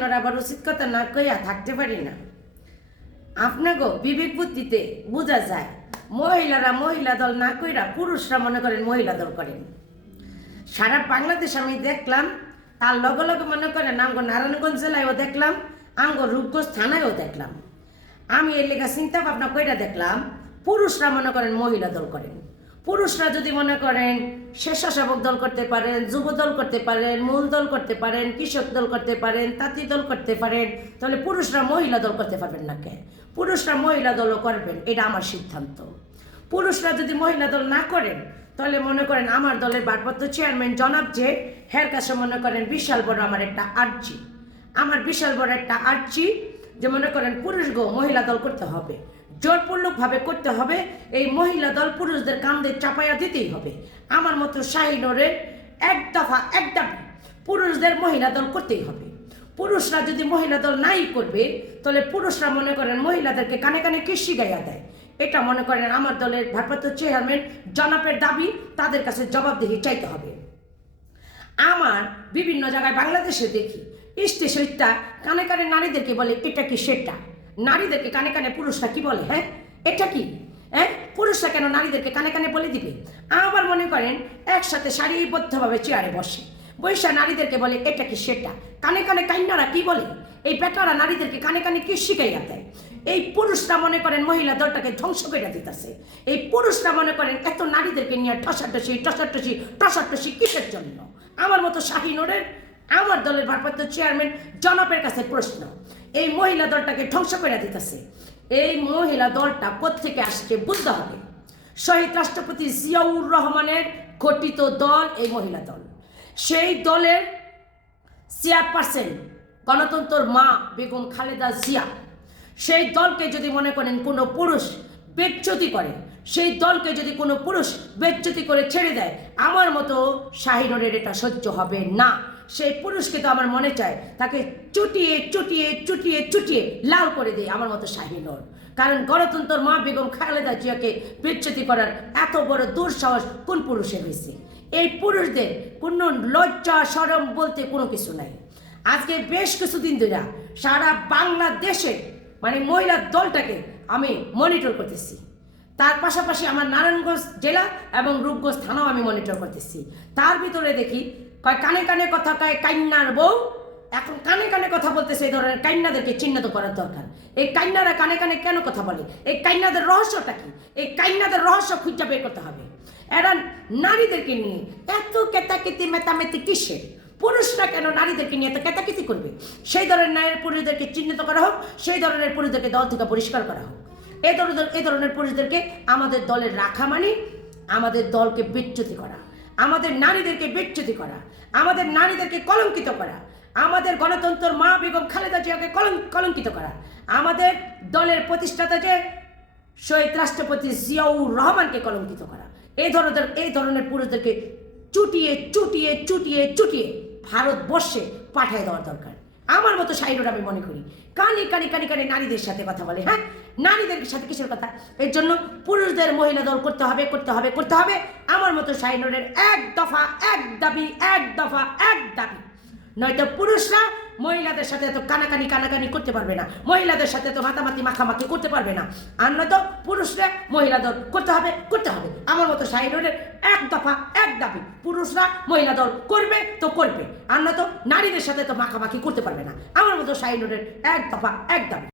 শাহিনরা আবার না কইয়া থাকতে পারি না। আপনাকে বিবেক বুদ্ধিতে বোঝা যায়, মহিলারা মহিলা দল না কইরা পুরুষরা মনে করেন মহিলা দল করেন। সারা বাংলাদেশ আমি দেখলাম, তার লগে লগে মনে করেন আমগো নারায়ণগঞ্জ জেলায়ও দেখলাম, আমগো রূপগঞ্জ থানায়ও দেখলাম। আমি এর লেখা চিন্তা ভাবনা কইরা দেখলাম, পুরুষরা মনে করেন মহিলা দল করেন। পুরুষরা যদি মনে করেন স্বেচ্ছাসেবক দল করতে পারেন, যুব দল করতে পারেন, মূল দল করতে পারেন, কৃষক দল করতে পারেন, তাঁতি দল করতে পারেন, তাহলে পুরুষরা মহিলা দল করতে পারবেন না কে পুরুষরা মহিলা দলও করবেন, এটা আমার সিদ্ধান্ত। পুরুষরা যদি মহিলা দল না করেন, তাহলে মনে করেন আমার দলের ভারপ্রাপ্ত চেয়ারম্যান জনাব যে, হের কাছে মনে করেন বিশাল বড় আমার একটা আর্জি। আমার বিশাল বড় একটা আর্জি যে মনে করেন পুরুষ গো মহিলা দল করতে হবে। জোরপূর্বকভাবে করতে হবে, এই মহিলা দল পুরুষদের কান্দে চাপাইয়া দিতেই হবে। আমার মতো শাহিনরের এক দফা, এক দাবি, পুরুষদের মহিলা দল করতেই হবে। পুরুষরা যদি মহিলা দল নাই করবে, তাহলে পুরুষরা মনে করেন মহিলাদেরকে কানে কানে কৃষি গাইয়া দেয়। এটা মনে করেন আমার দলের ভারপ্রাপ্ত চেয়ারম্যান জনাপের দাবি, তাদের কাছে জবাবদিহি চাইতে হবে। আমার বিভিন্ন জায়গায় বাংলাদেশে দেখি, স্টেশনটা কানে কানে নারীদেরকে বলে, এটা কি সেটা? নারীদেরকে কানে কানে পুরুষরা কি বলে হ্যাঁ? এটা কি? হ্যাঁ? পুরুষরা কেন নারীদেরকে কানে কানে বলে দিবে? আবার মনে করেন একসাথে সারিবদ্ধভাবে চেয়ারে বসে। বৈশা নারীদেরকে বলে, এটা কি সেটা? কানে কানে কাইনারা কি বলে? এই বেটারা নারীদেরকে কানে কানে কি শিখাইয়া দেয়? এই পুরুষরা মনে করেন মহিলা দলটাকে ধ্বংস করে দিতেছে। এই পুরুষরা মনে করেন এত নারীদেরকে নিয়ে ঠসাটসি টসাটসি টসাটসি কিসের জন্য? আমার মতো শাহিনুরের আমার দলের ভারপ্রাপ্ত চেয়ারম্যান জনপের কাছে প্রশ্ন। এই মহিলা দলটাকে ধ্বংস করে দিতেছে। এই মহিলা দলটা কোথেকে আসছে বুঝতে হবে। শহীদ রাষ্ট্রপতি জিয়াউর রহমানের গঠিত দল এই মহিলা দল। সেই দলের চেয়ারপারসন গণতন্ত্র মা বেগম খালেদা জিয়া। সেই দলকে যদি মনে করেন কোনো পুরুষ বেচ্যুতি করে, সেই দলকে যদি কোনো পুরুষ বেচ্যুতি করে ছেড়ে দেয়, আমার মতো শাহিনুরের এটা সহ্য হবে না। সেই পুরুষকে তো আমার মনে চায়, তাকে চুটিয়ে চুটিয়ে চুটিয়ে চুটিয়ে লাল করে দেয় আমার মতো শাহী শাহিনুর কারণ গণতন্ত্র মা বেগম খালেদা জিয়াকে বিচ্যুতি করার এত বড় দুঃসাহস কোন পুরুষের হয়েছে? এই পুরুষদের কোনো লজ্জা সরম বলতে কোনো কিছু নাই। আজকে বেশ কিছুদিন ধরে সারা বাংলাদেশে মানে মহিলার দলটাকে আমি মনিটর করতেছি। তার পাশাপাশি আমার নারায়ণগঞ্জ জেলা এবং রূপগঞ্জ থানাও আমি মনিটর করতেছি। তার ভিতরে দেখি কয়, কানে কানে কথা কয়, কান্নার বউ। এখন কানে কানে কথা বলতে সেই ধরনের কান্নাদেরকে চিহ্নিত করার দরকার। এই কান্নারা কানে কানে কেন কথা বলে? এই কান্নাদের রহস্যটা কি? এই কান্নাদের রহস্য খুঁজে বের করতে হবে। এরা নারীদেরকে নিয়ে এত কেতাকেতি মেতামেতি কিসের? পুরুষরা কেন নারীদেরকে নিয়ে এত কেতাকেতি করবে? সেই ধরনের নারীর পুরুষদেরকে চিহ্নিত করা হোক, সেই ধরনের পুরুষদেরকে দল থেকে পরিষ্কার করা হোক। এই ধরনের এই ধরনের পুরুষদেরকে আমাদের দলের রাখা মানে আমাদের দলকে বিচ্যুতি করা। আমাদের নারীদেরকে বিচ্যুতি করা, আমাদের নারীদেরকে কলঙ্কিত করা, আমাদের গণতন্ত্রের মা বেগম খালেদা জিয়াকে কলঙ্ক কলঙ্কিত করা, আমাদের দলের প্রতিষ্ঠাতাকে শহীদ রাষ্ট্রপতি জিয়াউর রহমানকে কলঙ্কিত করা। এই ধরনের এই ধরনের পুরুষদেরকে চুটিয়ে চুটিয়ে চুটিয়ে চুটিয়ে ভারতবর্ষে পাঠিয়ে দেওয়ার দরকার। আমার মতো শাহিনুর আমি মনে করি। কানে কানে কানে কানে নারীদের সাথে কথা বলে হ্যাঁ? নারীদের সাথে কিসের কথা? এর জন্য পুরুষদের মহিলা দল করতে হবে করতে হবে করতে হবে। আমার মতো শাহিনুরের এক দফা, এক দাবি, এক দফা, এক দাবি। নয়তো পুরুষরা মহিলাদের সাথে এত কানাকানি কানাকানি করতে পারবে না। মহিলাদের সাথে তো মাতামাতি, মাখামাখি করতে পারবে না। আর নয়তো পুরুষরা মহিলা দল করতে হবে করতে হবে। আমার মতো সাইডের এক দফা, এক দাবি, পুরুষরা মহিলা দল করবে তো করবে। আর নয়তো নারীদের সাথে তো মাখামাখি করতে পারবে না। আমার মতো সাইডের এক দফা, এক দাবি।